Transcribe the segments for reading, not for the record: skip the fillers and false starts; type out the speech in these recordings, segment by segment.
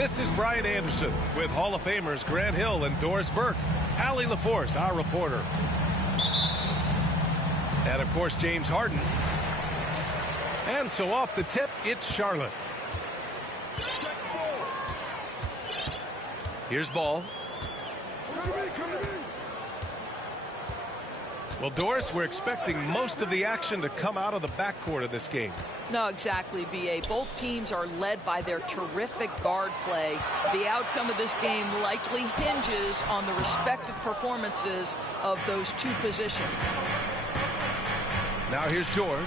This is Brian Anderson with Hall of Famers Grant Hill and Doris Burke. Allie LaForce, our reporter. And, of course, James Harden. And so off the tip, it's Charlotte. Here's ball. Well, Doris, we're expecting most of the action to come out of the backcourt of this game. No, exactly, B.A. Both teams are led by their terrific guard play. The outcome of this game likely hinges on the respective performances of those two positions. Now here's George.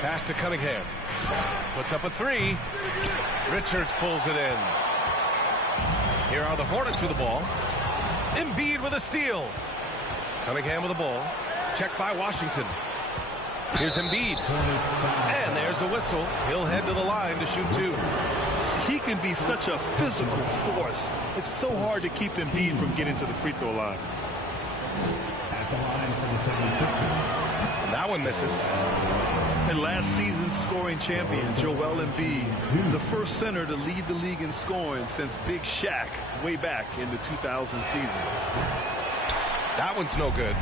Pass to Cunningham. Puts up a three. Richards pulls it in. Here are the Hornets with the ball. Embiid with a steal. Cunningham with the ball. Checked by Washington. Here's Embiid. And there's a whistle. He'll head to the line to shoot two. He can be such a physical force. It's so hard to keep Embiid from getting to the free throw line. At the line for the 76ers. And that one misses. And last season's scoring champion, Joel Embiid, the first center to lead the league in scoring since Big Shaq way back in the 2000 season. That one's no good.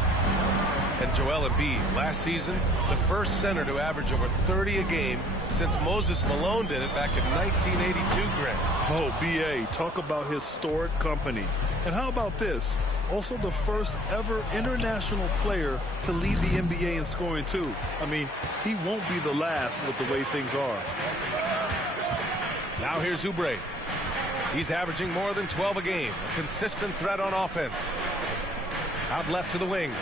And Joel Embiid, last season, the first center to average over 30 a game since Moses Malone did it back in 1982, Grant. Oh, B.A., talk about historic company. And how about this? Also the first ever international player to lead the NBA in scoring, too. I mean, he won't be the last with the way things are. Now here's Oubre. He's averaging more than 12 a game. A consistent threat on offense. Out left to the wing.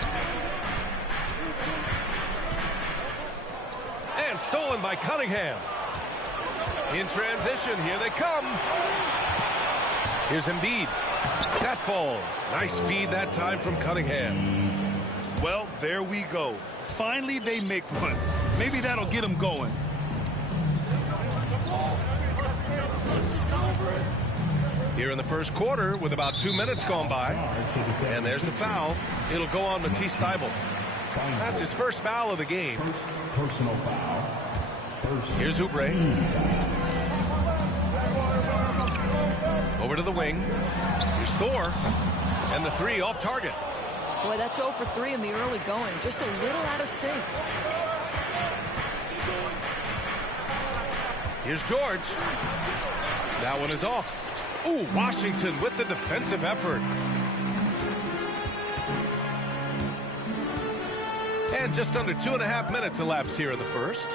And stolen by Cunningham. In transition, here they come. Here's Embiid. That falls. Nice feed that time from Cunningham. Well, there we go. Finally, they make one. Maybe that'll get them going. Here in the first quarter with about 2 minutes gone by. And there's the foul. It'll go on Matisse Thybulle. That's his first foul of the game. Personal foul. Here's Oubre. Over to the wing. Here's Thor. And the three off target. Boy, that's 0 for 3 in the early going. Just a little out of sync. Here's George. That one is off. Ooh, Washington with the defensive effort. And just under 2.5 minutes elapsed here in the first.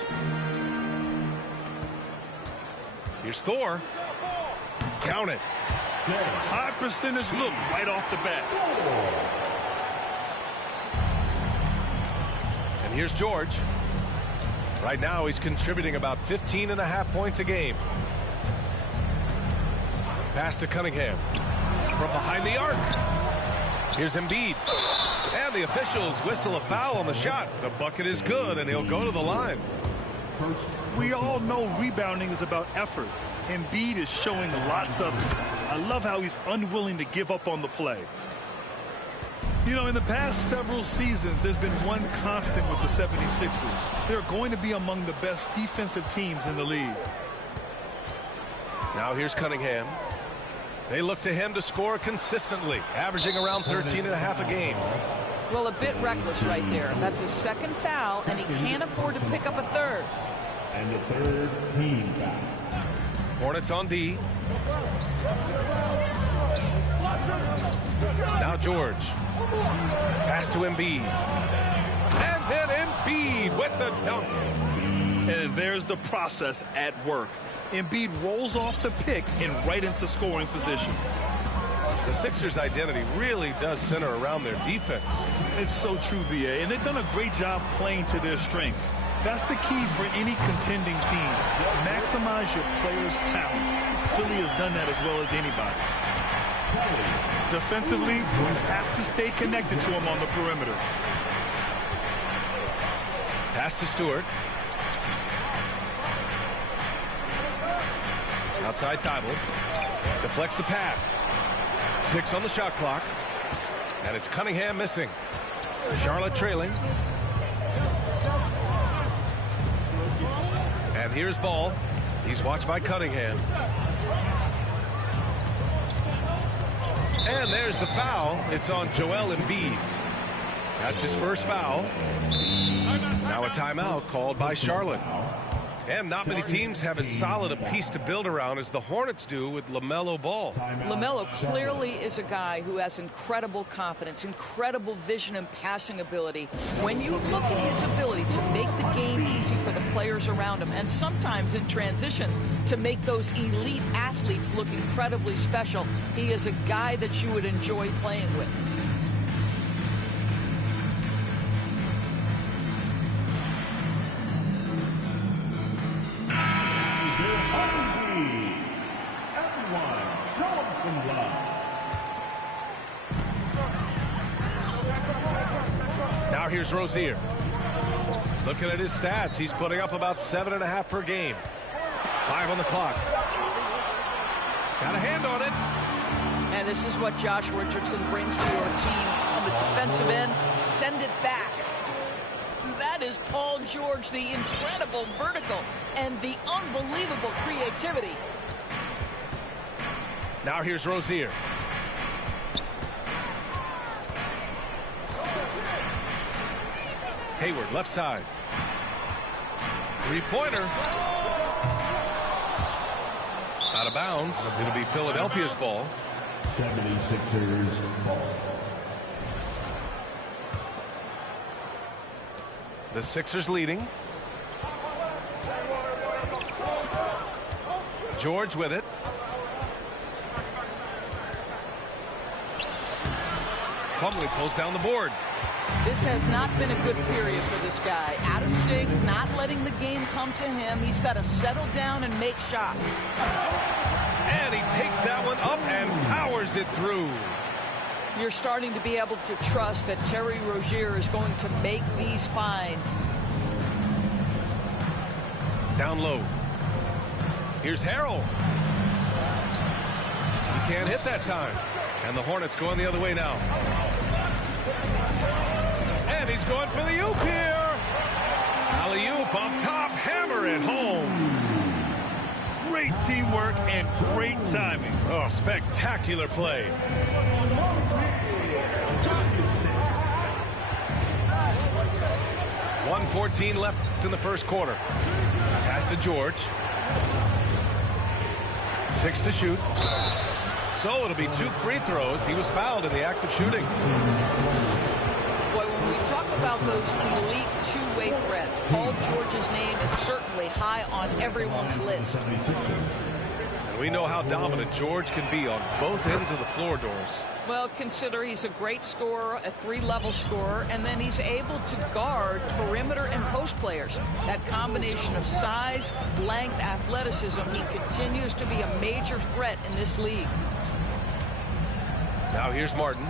Here's Thor. Count it. High percentage look right off the bat. And here's George. Right now he's contributing about 15.5 points a game. Pass to Cunningham. From behind the arc. Here's Embiid. And the officials whistle a foul on the shot. The bucket is good, and he'll go to the line. We all know rebounding is about effort. Embiid is showing lots of it. I love how he's unwilling to give up on the play. You know, in the past several seasons, there's been one constant with the 76ers. They're going to be among the best defensive teams in the league. Now here's Cunningham. They look to him to score consistently, averaging around 13.5 a game. Well, a bit reckless right there. That's his second foul, and he can't afford to pick up a third. And the third team foul. Hornets on D. Now George. Pass to Embiid. And then Embiid with the dunk. And there's the process at work. Embiid rolls off the pick and right into scoring position. The Sixers' identity really does center around their defense. It's so true, B.A., and they've done a great job playing to their strengths. That's the key for any contending team. Maximize your players' talents. Philly has done that as well as anybody. Defensively, you have to stay connected to him on the perimeter. Pass to Stewart. Outside Thibault. Deflects the pass. 6 on the shot clock. And it's Cunningham missing. Charlotte trailing. And here's Ball. He's watched by Cunningham. And there's the foul. It's on Joel Embiid. That's his first foul. Now a timeout called by Charlotte. And not many teams have as solid a piece to build around as the Hornets do with LaMelo Ball. LaMelo clearly is a guy who has incredible confidence, incredible vision and passing ability. When you look at his ability to make the game easy for the players around him, and sometimes in transition to make those elite athletes look incredibly special, he is a guy that you would enjoy playing with. Now here's Rozier. Looking at his stats, he's putting up about 7.5 per game. 5 on the clock. Got a hand on it. And this is what Josh Richardson brings to your team on the defensive end. Send it back. That is Paul George, the incredible vertical and the unbelievable creativity. Now here's Rozier. Hayward, left side. Three-pointer. Out of bounds. It'll be Philadelphia's ball. 76ers ball. The Sixers leading. George with it. Plumlee pulls down the board. This has not been a good period for this guy. Out of sync, not letting the game come to him. He's got to settle down and make shots. And he takes that one up and powers it through. You're starting to be able to trust that Terry Rozier is going to make these finds. Down low. Here's Harrell. He can't hit that time. And the Hornets going the other way now. And he's going for the oop here. Alley-oop up top, hammer it home. Great teamwork and great timing. Oh, spectacular play. 1:14 left in the first quarter. Pass to George. 6 to shoot. So it'll be 2 free throws. He was fouled in the act of shooting. Boy, when we talk about those elite two-way threats, Paul George's name is certainly high on everyone's list. And we know how dominant George can be on both ends of the floor, Doris. Well, consider he's a great scorer, a 3-level scorer, and then he's able to guard perimeter and post players. That combination of size, length, athleticism, he continues to be a major threat in this league. Now here's Martin.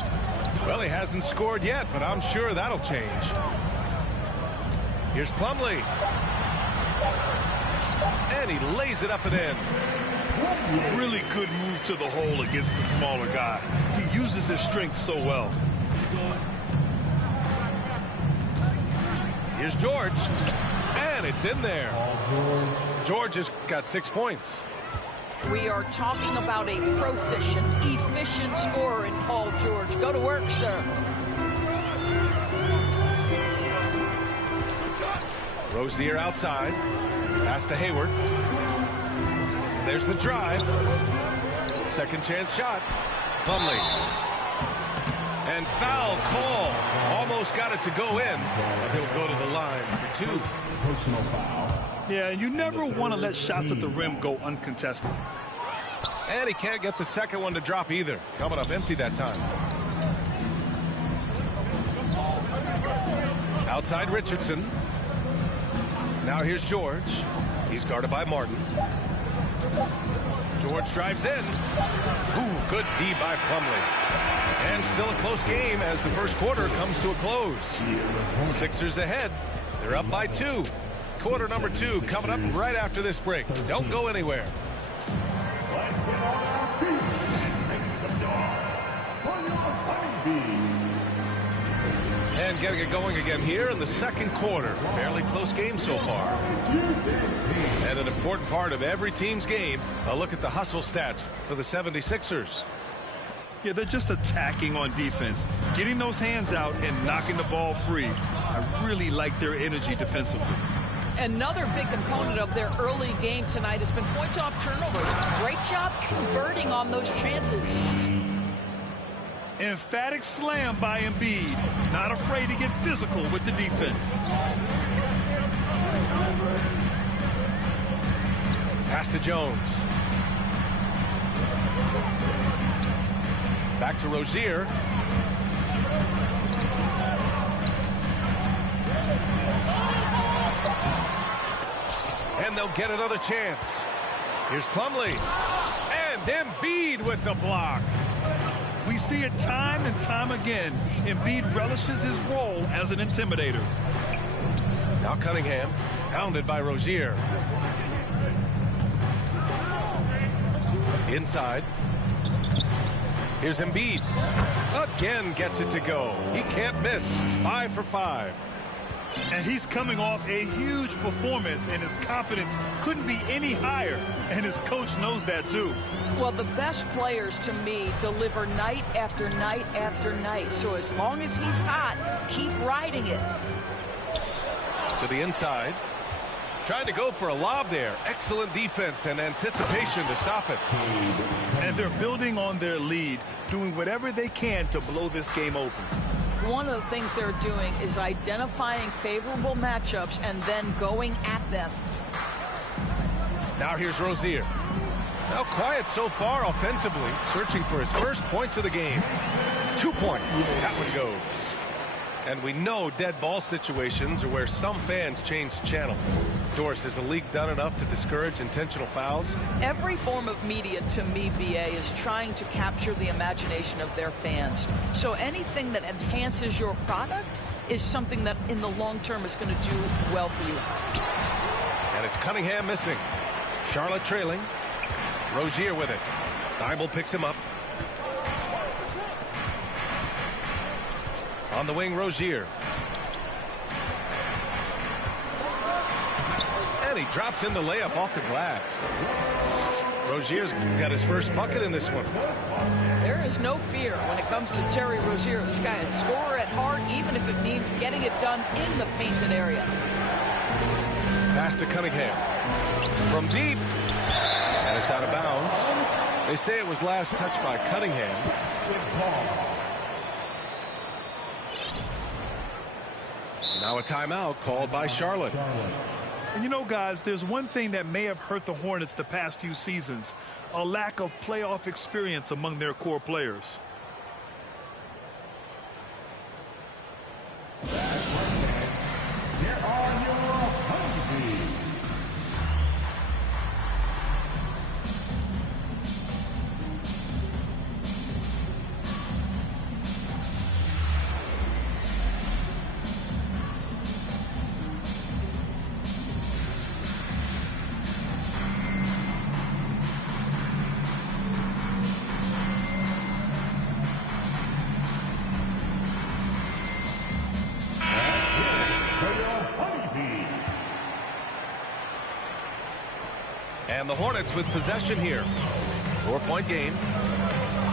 Well, he hasn't scored yet, but I'm sure that'll change. Here's Plumlee. And he lays it up and in. Really good move to the hole against the smaller guy. He uses his strength so well. Here's George. And it's in there. George has got 6 points. We are talking about a proficient, efficient scorer in Paul George. Go to work, sir. Rozier outside. Pass to Hayward. And there's the drive. Second chance shot. Plumlee. And foul call. Almost got it to go in. But he'll go to the line for 2. Personal foul. Yeah, you never want to let shots at the rim go uncontested. And he can't get the second one to drop either. Coming up empty that time. Outside Richardson. Now here's George. He's guarded by Martin. George drives in. Ooh, good D by Plumlee. And still a close game as the first quarter comes to a close. Sixers ahead. They're up by 2. Quarter number 2 coming up right after this break. Don't go anywhere. And getting it going again here in the second quarter. Fairly close game so far. And an important part of every team's game, a look at the hustle stats for the 76ers. Yeah, they're just attacking on defense, getting those hands out and knocking the ball free. I really like their energy defensively. Another big component of their early game tonight has been points off turnovers. Great job converting on those chances. Emphatic slam by Embiid. Not afraid to get physical with the defense. Pass to Jones. Back to Rozier. And they'll get another chance. Here's Plumlee. And Embiid with the block. We see it time and time again. Embiid relishes his role as an intimidator. Now Cunningham, pounded by Rozier. Inside. Here's Embiid. Again gets it to go. He can't miss. 5 for 5. And he's coming off a huge performance, and his confidence couldn't be any higher. And his coach knows that, too. Well, the best players, to me, deliver night after night after night. So as long as he's hot, keep riding it. To the inside. Trying to go for a lob there. Excellent defense and anticipation to stop it. And they're building on their lead, doing whatever they can to blow this game open. One of the things they're doing is identifying favorable matchups and then going at them. Now here's Rozier. Now quiet so far offensively, searching for his first points of the game. 2 points. That one goes. And we know dead ball situations are where some fans change the channel. Doris, has the league done enough to discourage intentional fouls? Every form of media, to me, BA, is trying to capture the imagination of their fans. So anything that enhances your product is something that in the long term is going to do well for you. And it's Cunningham missing. Charlotte trailing. Rozier with it. Thibault picks him up. On the wing, Rozier. And he drops in the layup off the glass. Rozier's got his first bucket in this one. There is no fear when it comes to Terry Rozier. This guy is a scorer at heart, even if it means getting it done in the painted area. Pass to Cunningham. From deep. And it's out of bounds. They say it was last touched by Cunningham. Now a timeout called by Charlotte. And you know, guys, there's one thing that may have hurt the Hornets the past few seasons: a lack of playoff experience among their core players. Here are your Hornets. And the Hornets with possession here. 4-point game.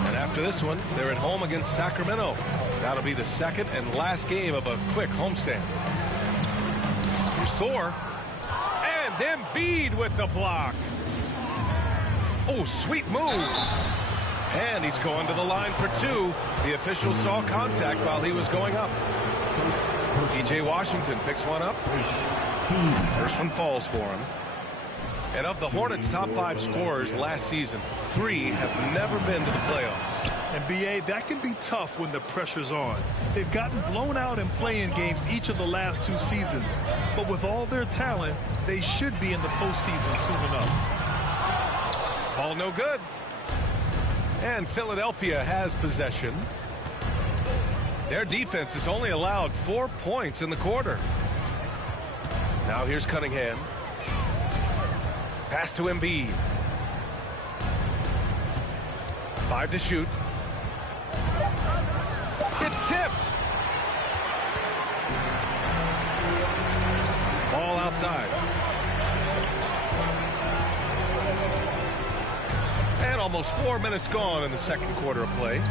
And after this one, they're at home against Sacramento. That'll be the second and last game of a quick homestand. Here's Thor. And Embiid with the block. Oh, sweet move. And he's going to the line for two. The official saw contact while he was going up. P.J. Washington picks one up. First one falls for him. And of the Hornets' top 5 scorers last season, 3 have never been to the playoffs. And B.A., that can be tough when the pressure's on. They've gotten blown out in play-in games each of the last 2 seasons. But with all their talent, they should be in the postseason soon enough. Ball no good. And Philadelphia has possession. Their defense has only allowed 4 points in the quarter. Now here's Cunningham. Pass to Embiid. 5 to shoot. It's tipped. Ball outside. And almost 4 minutes gone in the second quarter of play.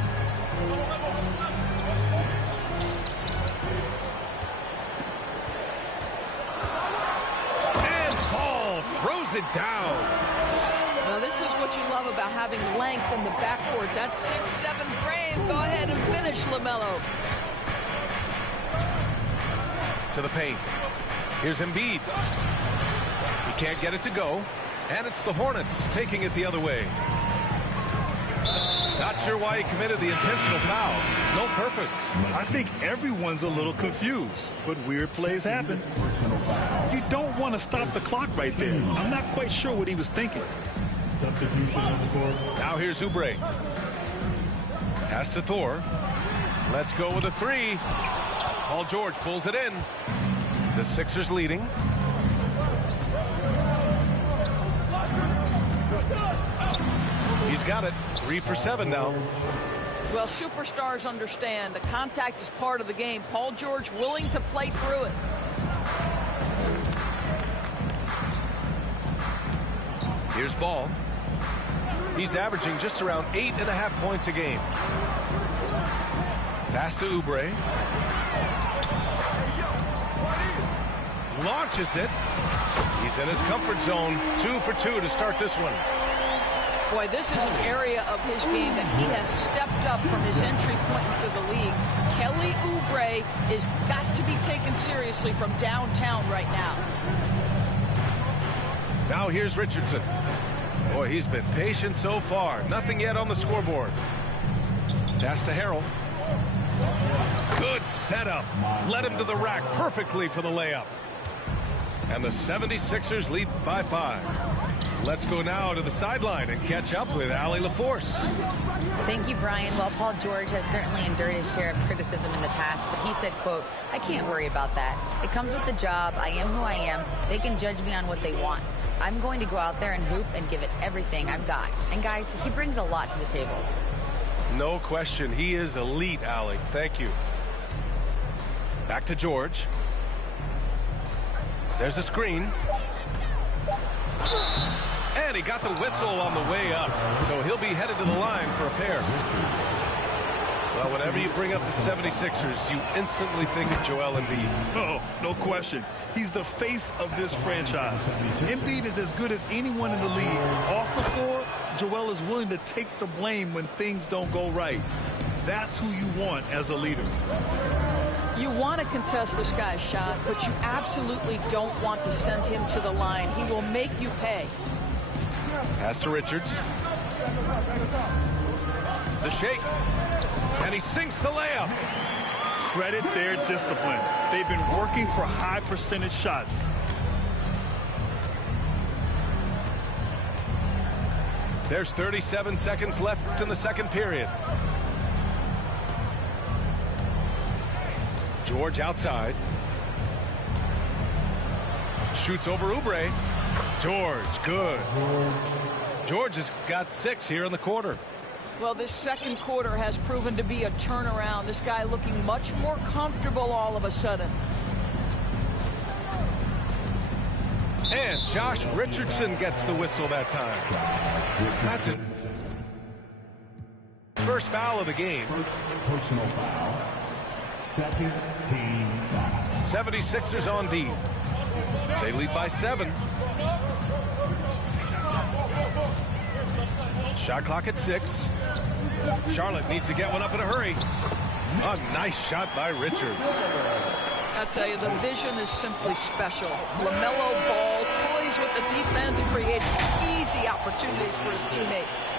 Throws it down. Now this is what you love about having length in the backcourt. That 6'7" frame. Go ahead and finish, LaMelo. To the paint. Here's Embiid. He can't get it to go. And it's the Hornets taking it the other way. Not sure why he committed the intentional foul. No purpose. I think everyone's a little confused, but weird plays happen. You don't want to stop the clock right there. I'm not quite sure what he was thinking. Substitution on the court. Now here's Oubre. Pass to Thor. Let's go with a 3. Paul George pulls it in. The Sixers leading. He's got it. 3 for 7 now. Well, superstars understand the contact is part of the game. Paul George willing to play through it. Here's Ball. He's averaging just around 8.5 points a game. Pass to Oubre. Launches it. He's in his comfort zone. 2 for 2 to start this one. Boy, this is an area of his game that he has stepped up from his entry point into the league. Kelly Oubre is got to be taken seriously from downtown right now. Now here's Richardson. Boy, he's been patient so far. Nothing yet on the scoreboard. Pass to Harrell. Good setup. Led him to the rack perfectly for the layup. And the 76ers lead by 5. Let's go now to the sideline and catch up with Allie LaForce. Thank you, Brian. Well, Paul George has certainly endured his share of criticism in the past, but he said, quote, "I can't worry about that. It comes with the job. I am who I am. They can judge me on what they want. I'm going to go out there and hoop and give it everything I've got." And guys, he brings a lot to the table. No question. He is elite, Allie. Thank you. Back to George. There's a screen. And he got the whistle on the way up. So he'll be headed to the line for a pair. Well, whenever you bring up the 76ers, you instantly think of Joel Embiid. Oh, no question. He's the face of this franchise. Embiid is as good as anyone in the league, off the floor, Joel is willing to take the blame when things don't go right. That's who you want as a leader. You want to contest this guy's shot, but you absolutely don't want to send him to the line. He will make you pay. Pass to Richards. The shake. And he sinks the layup. Credit their discipline. They've been working for high percentage shots. There's 37 seconds left in the second period. George outside. Shoots over Oubre. George, good. George has got 6 here in the quarter. Well, this second quarter has proven to be a turnaround. This guy looking much more comfortable all of a sudden. And Josh Richardson gets the whistle that time. That's his first foul of the game. First personal foul. Second team foul. 76ers on D. They lead by 7. Shot clock at 6. Charlotte needs to get one up in a hurry. A nice shot by Richards. I tell you, the vision is simply special. LaMelo Ball toys with the defense, creates easy opportunities for his teammates.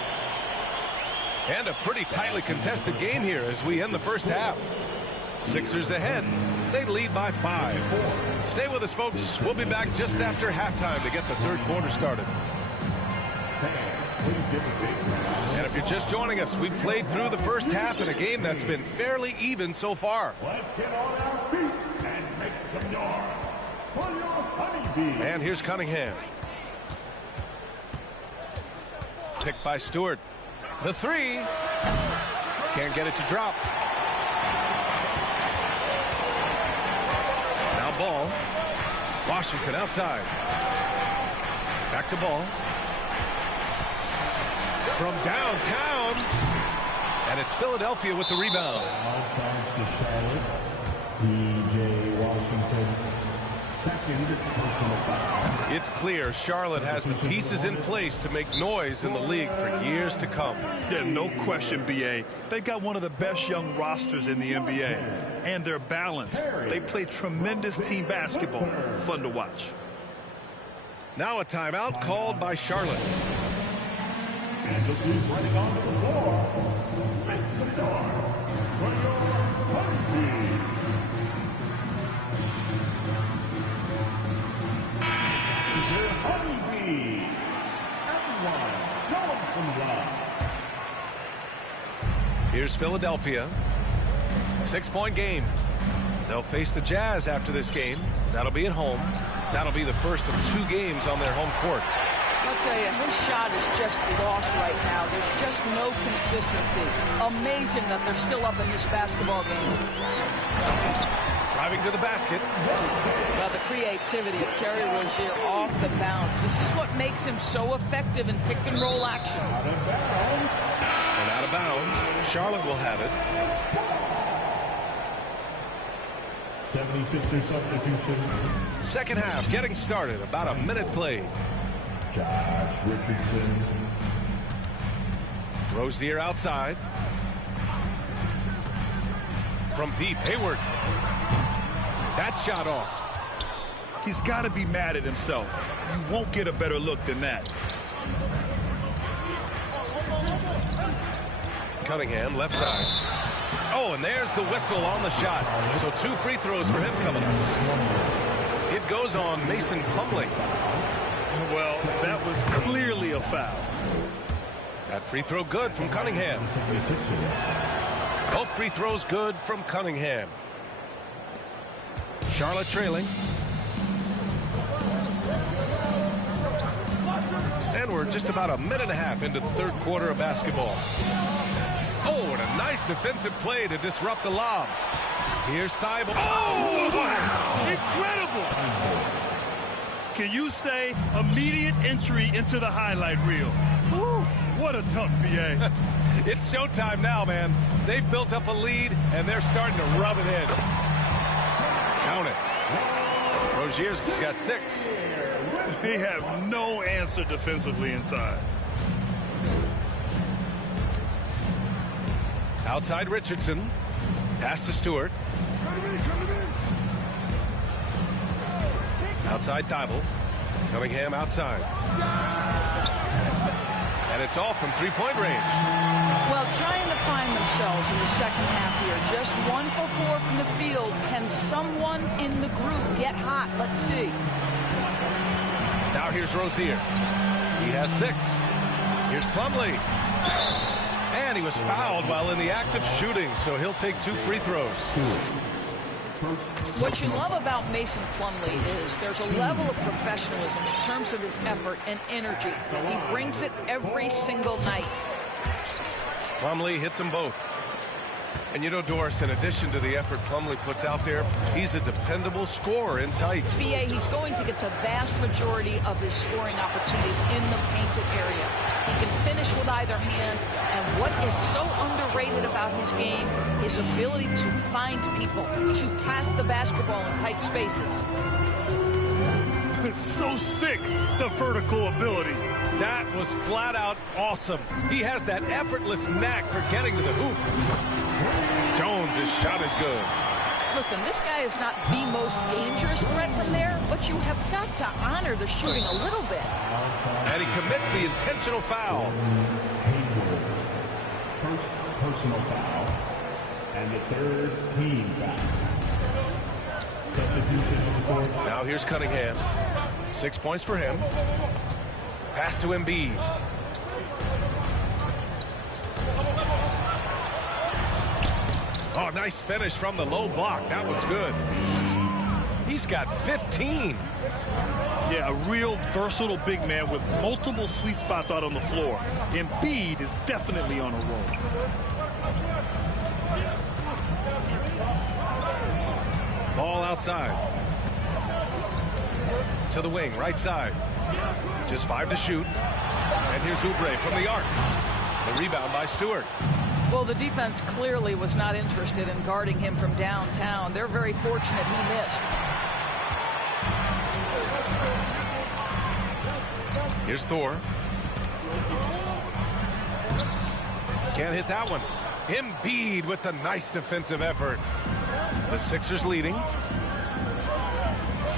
And a pretty tightly contested game here as we end the first half. Sixers ahead. They lead by 5. Stay with us, folks. We'll be back just after halftime to get the third quarter started. And if you're just joining us, we've played through the first half in a game that's been fairly even so far. Let's get on our feet and make some yards for your Honeybees. And here's Cunningham. Picked by Stewart. The 3. Can't get it to drop. Now Ball. Washington outside. Back to Ball. From downtown. And it's Philadelphia with the rebound. P.J. Washington, second personal foul. It's clear Charlotte has the pieces in place to make noise in the league for years to come. Yeah, no question, B.A. They got one of the best young rosters in the NBA. And they're balanced. They play tremendous team basketball. Fun to watch. Now a timeout called by Charlotte. And the team running onto the floor. Make some noise for your Honeybees. The Honeybees. Everyone, show them some love. Here's Philadelphia. 6-point game. They'll face the Jazz after this game. That'll be at home. That'll be the first of 2 games on their home court. I'll tell you, his shot is just lost right now. There's just no consistency. Amazing that they're still up in this basketball game. Driving to the basket. Well, the creativity of Terry Rozier off the bounce. This is what makes him so effective in pick-and-roll action. And out of bounds. Charlotte will have it. 76er substitution. Second half getting started. About a minute played. Josh Richardson. Rozier outside. From deep, Hayward. That shot off. He's got to be mad at himself. You won't get a better look than that. Cunningham, left side. Oh, and there's the whistle on the shot. So 2 free throws for him coming up. It goes on Mason Plumlee. Well, that was clearly a foul. That free throw good from Cunningham. Both free throws good from Cunningham. Charlotte trailing. And we're just about a minute and a half into the third quarter of basketball. Oh, and a nice defensive play to disrupt the lob. Here's Thibault. Oh, wow! Incredible! Can you say immediate entry into the highlight reel? Woo, what a dunk, B.A. It's showtime now, man. They've built up a lead, and they're starting to rub it in. Count it. Rozier's got 6. They have no answer defensively inside. Outside Richardson. Pass to Stewart. Outside Thibault. Cunningham outside. And it's all from three-point range. Well, trying to find themselves in the second half here. Just 1 for 4 from the field. Can someone in the group get hot? Let's see. Now here's Rozier. He has 6. Here's Plumlee. And he was fouled while in the act of shooting, so he'll take 2 free throws. What you love about Mason Plumlee is there's a level of professionalism in terms of his effort and energy. He brings it every single night. Plumlee hits them both. And you know, Doris, in addition to the effort Plumlee puts out there, he's a dependable scorer in tight. BA, he's going to get the vast majority of his scoring opportunities in the painted area. He can finish with either hand, and what is so underrated about his game, his ability to find people, to pass the basketball in tight spaces. So sick, the vertical ability. That was flat out awesome. He has that effortless knack for getting to the hoop. Jones' shot is good. Listen, this guy is not the most dangerous threat from there, but you have got to honor the shooting a little bit. And he commits the intentional foul. First personal foul. And the 3rd team foul. Now here's Cunningham. 6 points for him. Pass to Embiid. Oh, nice finish from the low block. That was good. He's got 15. Yeah, a real versatile big man with multiple sweet spots out on the floor. Embiid is definitely on a roll. Ball outside. To the wing, right side. Just 5 to shoot. And here's Oubre from the arc. The rebound by Stewart. Well, the defense clearly was not interested in guarding him from downtown. They're very fortunate he missed. Here's Thor. Can't hit that one. Embiid with the nice defensive effort. The Sixers leading.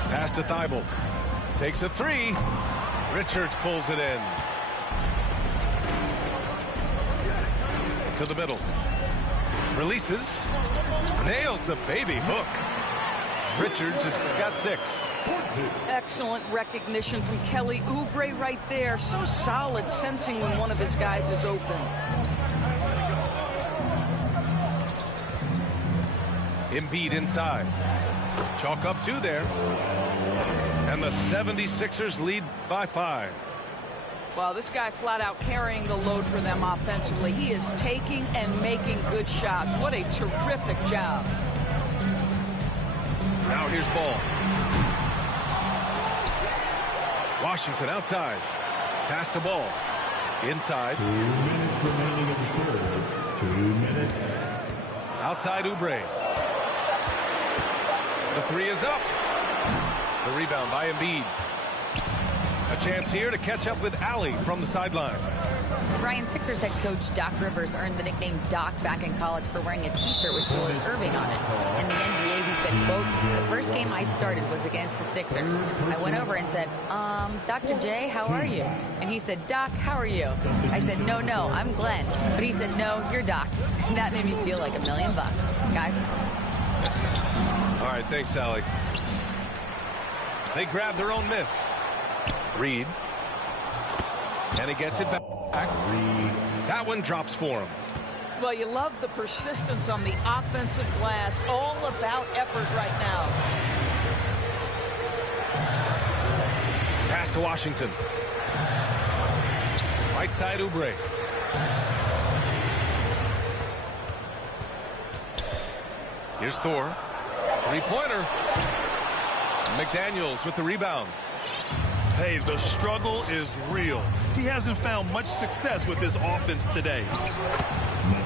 Pass to Thibault. Takes a 3. Richards pulls it in. To the middle. Releases. Nails the baby hook. Richards has got 6. Excellent recognition from Kelly Oubre right there. So solid, sensing when one of his guys is open. Embiid inside. Chalk up 2 there. And the 76ers lead by 5. Well, this guy flat out carrying the load for them offensively. He is taking and making good shots. What a terrific job. Now here's Ball. Washington outside. Pass to Ball. Inside. 2 minutes remaining in the third. 2 minutes. Outside Oubre. The 3 is up. The rebound by Embiid. A chance here to catch up with Allie from the sideline. Brian, Sixers head coach Doc Rivers earned the nickname Doc back in college for wearing a T-shirt with Julius Erving on it. In the NBA, he said, quote, "The first game I started was against the Sixers. I went over and said, Dr. J, how are you?" And he said, "Doc, how are you?" I said, no, I'm Glenn." But he said, "No, you're Doc." And that made me feel like $1 million. Guys. All right, thanks, Allie. They grab their own miss. Reed. And he gets it back. That one drops for him. Well, you love the persistence on the offensive glass. All about effort right now. Pass to Washington. Right side Oubre. Here's Thor. 3-pointer. McDaniels with the rebound. Hey, the struggle is real. He hasn't found much success with his offense today.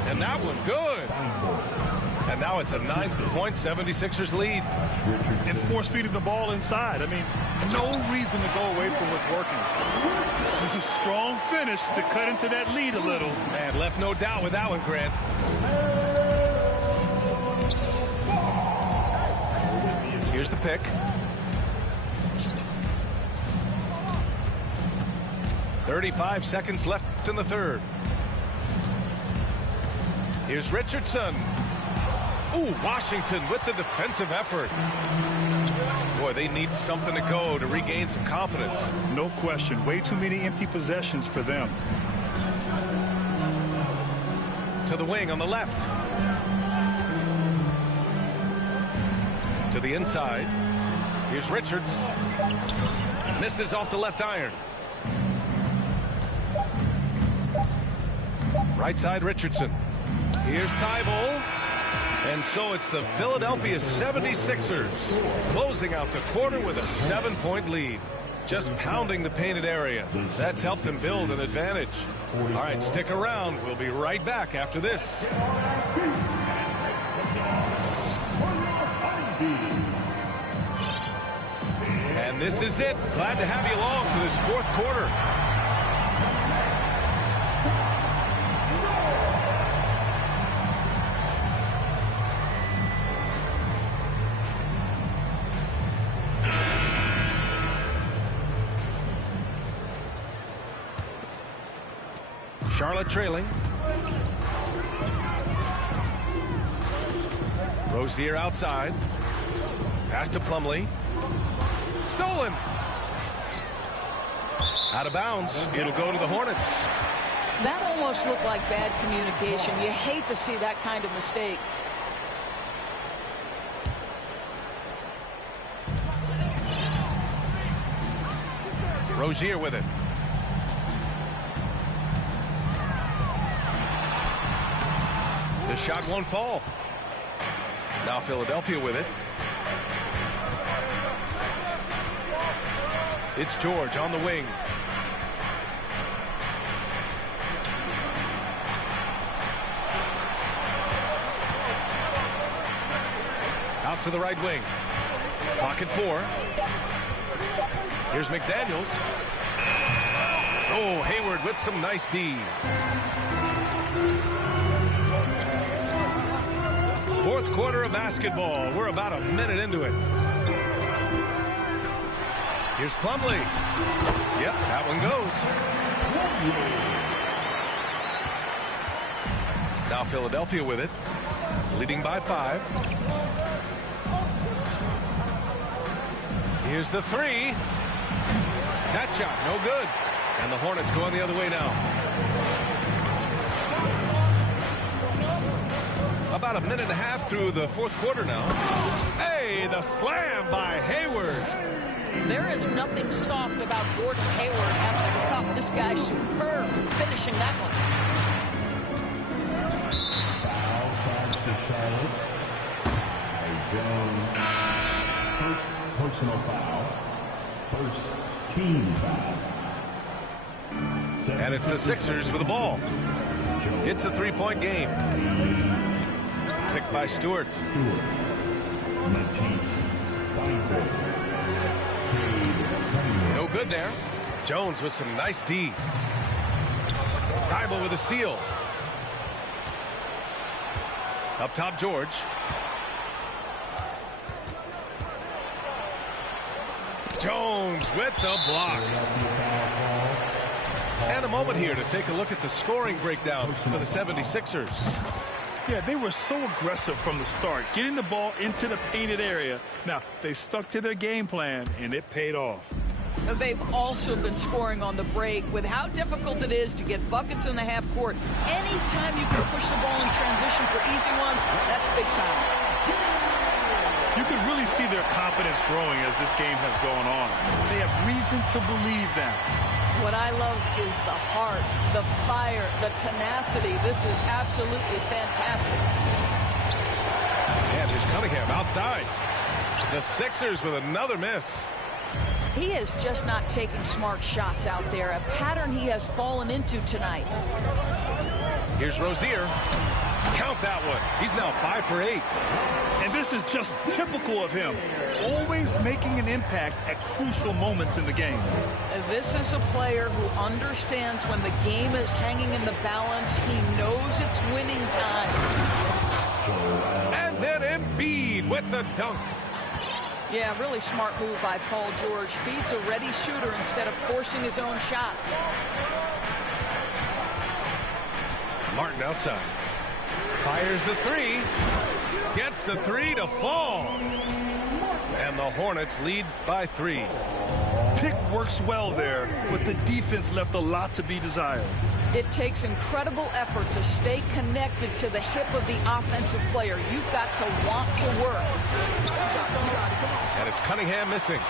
And that one good. And now it's a 9-point 76ers lead. And force feeding the ball inside. I mean, no reason to go away from what's working. Strong finish to cut into that lead a little. Man, left no doubt with that one, Grant. Here's the pick. 35 seconds left in the third. Here's Richardson. Ooh, Washington with the defensive effort. Boy, they need something to go to regain some confidence. No question. Way too many empty possessions for them. To the wing on the left. To the inside. Here's Richards. Misses off the left iron. Right side Richardson. Here's Thibault. And so it's the Philadelphia 76ers closing out the quarter with a 7-point lead. Just pounding the painted area. That's helped them build an advantage. All right, stick around. We'll be right back after this. And this is it. Glad to have you along for this fourth quarter. Charlotte trailing. Rozier outside. Pass to Plumlee. Stolen. Out of bounds. It'll go to the Hornets. That almost looked like bad communication. You hate to see that kind of mistake. Rozier with it. The shot won't fall. Now Philadelphia with it. It's George on the wing. Out to the right wing. Pocket 4. Here's McDaniels. Oh, Hayward with some nice D. Fourth quarter of basketball. We're about a minute into it. Here's Plumlee. Yep, that one goes. Now Philadelphia with it. Leading by 5. Here's the 3. That shot, no good. And the Hornets going the other way now. About a minute and a half through the fourth quarter now. Hey, the slam by Hayward. There is nothing soft about Gordon Hayward at the cup. This guy's superb finishing that one. Foul charge to Charlotte. Jones. First personal foul. First team foul. And it's the Sixers with the ball. It's a 3-point game. Picked by Stewart. No good there. Jones with some nice D. Thibault with a steal. Up top, George. Jones with the block. And a moment here to take a look at the scoring breakdown for the 76ers. Yeah, they were so aggressive from the start, getting the ball into the painted area. Now, they stuck to their game plan, and it paid off. They've also been scoring on the break. With how difficult it is to get buckets in the half court, anytime you can push the ball in transition for easy ones, that's big time. You can really see their confidence growing as this game has gone on. They have reason to believe that. What I love is the heart, the fire, the tenacity. This is absolutely fantastic. And here's Cunningham outside. The Sixers with another miss. He is just not taking smart shots out there, a pattern he has fallen into tonight. Here's Rozier. Count that one. He's now 5 for 8. And this is just typical of him, always making an impact at crucial moments in the game. This is a player who understands when the game is hanging in the balance. He knows it's winning time. And then Embiid with the dunk. Yeah, really smart move by Paul George. Feeds a ready shooter instead of forcing his own shot. Martin outside. Fires the three. Gets the three to fall. And the Hornets lead by 3. Pick works well there, but the defense left a lot to be desired. It takes incredible effort to stay connected to the hip of the offensive player. You've got to want to work. And it's Cunningham missing.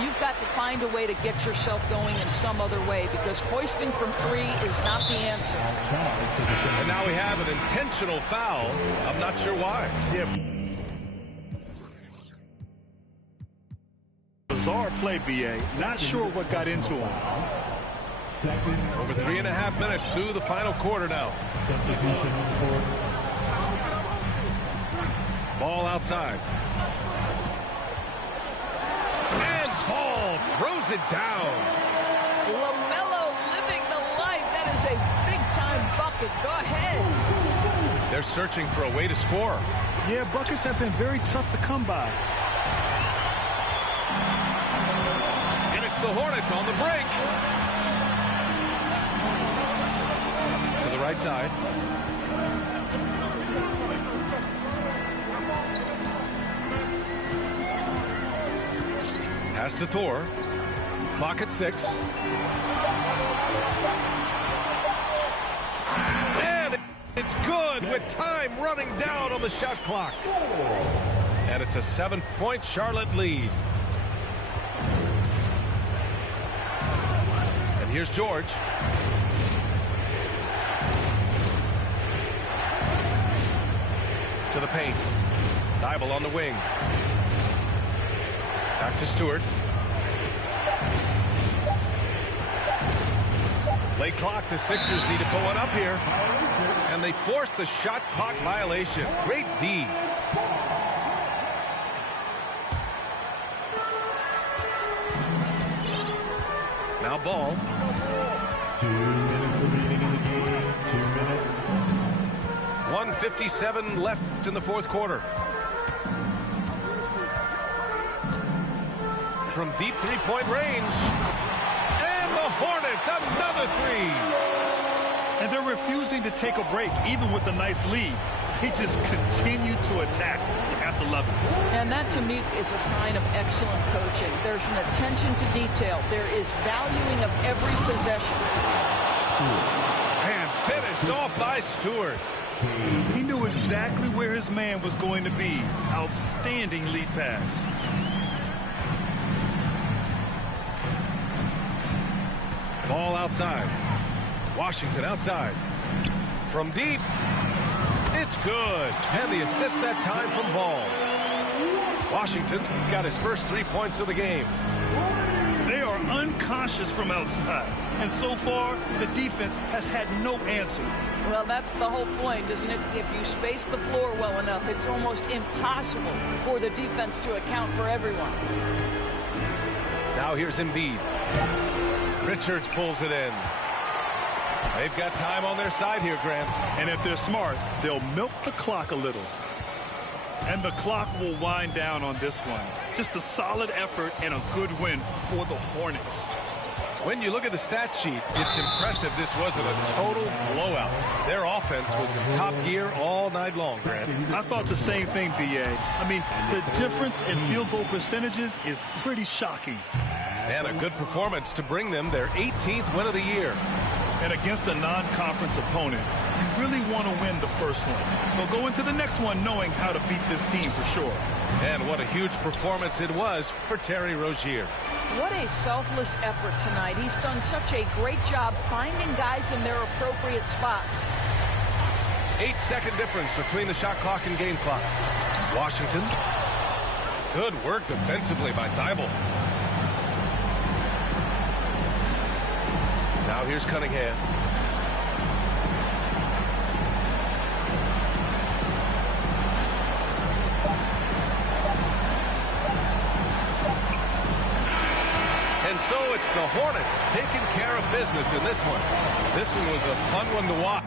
You've got to find a way to get yourself going in some other way, because hoisting from 3 is not the answer. And now we have an intentional foul. I'm not sure why. Yeah. Bizarre play, BA. Not sure what got into him. Over 3.5 minutes through the final quarter now. Ball outside. And Ball throws it down. LaMelo living the life. That is a big-time bucket. Go ahead. They're searching for a way to score. Yeah, buckets have been very tough to come by. And it's the Hornets on the break. To the right side. Pass to Thor. Clock at 6. And it's good with time running down on the shot clock. And it's a 7-point Charlotte lead. And here's George. To the paint. Thibault on the wing. Back to Stewart. Late clock. The Sixers need to pull it up here. And they force the shot clock violation. Great D. Now Ball. 2 minutes remaining in the game. 2 minutes. 1:57 left in the fourth quarter. From deep three-point range. And the Hornets, another 3. And they're refusing to take a break, even with a nice lead. They just continue to attack. You have to love it. And that, to me, is a sign of excellent coaching. There's an attention to detail. There is valuing of every possession. And finished off by Stewart. He knew exactly where his man was going to be. Outstanding lead pass. Ball outside. Washington outside. From deep. It's good. And the assist that time from Ball. Washington's got his first 3 points of the game. They are unconscious from outside. And so far, the defense has had no answer. Well, that's the whole point, isn't it? If you space the floor well enough, it's almost impossible for the defense to account for everyone. Now here's Embiid. Richards pulls it in. They've got time on their side here, Grant. And if they're smart, they'll milk the clock a little. And the clock will wind down on this one. Just a solid effort and a good win for the Hornets. When you look at the stat sheet, it's impressive this wasn't a total blowout. Their offense was in top gear all night long, Grant. I thought the same thing, B.A. I mean, the difference in field goal percentages is pretty shocking. And a good performance to bring them their 18th win of the year. And against a non-conference opponent, you really want to win the first one. They'll go into the next one knowing how to beat this team for sure. And what a huge performance it was for Terry Rozier. What a selfless effort tonight. He's done such a great job finding guys in their appropriate spots. 8-second difference between the shot clock and game clock. Washington. Good work defensively by Thibault. Now here's Cunningham. And so it's the Hornets taking care of business in this one. This one was a fun one to watch.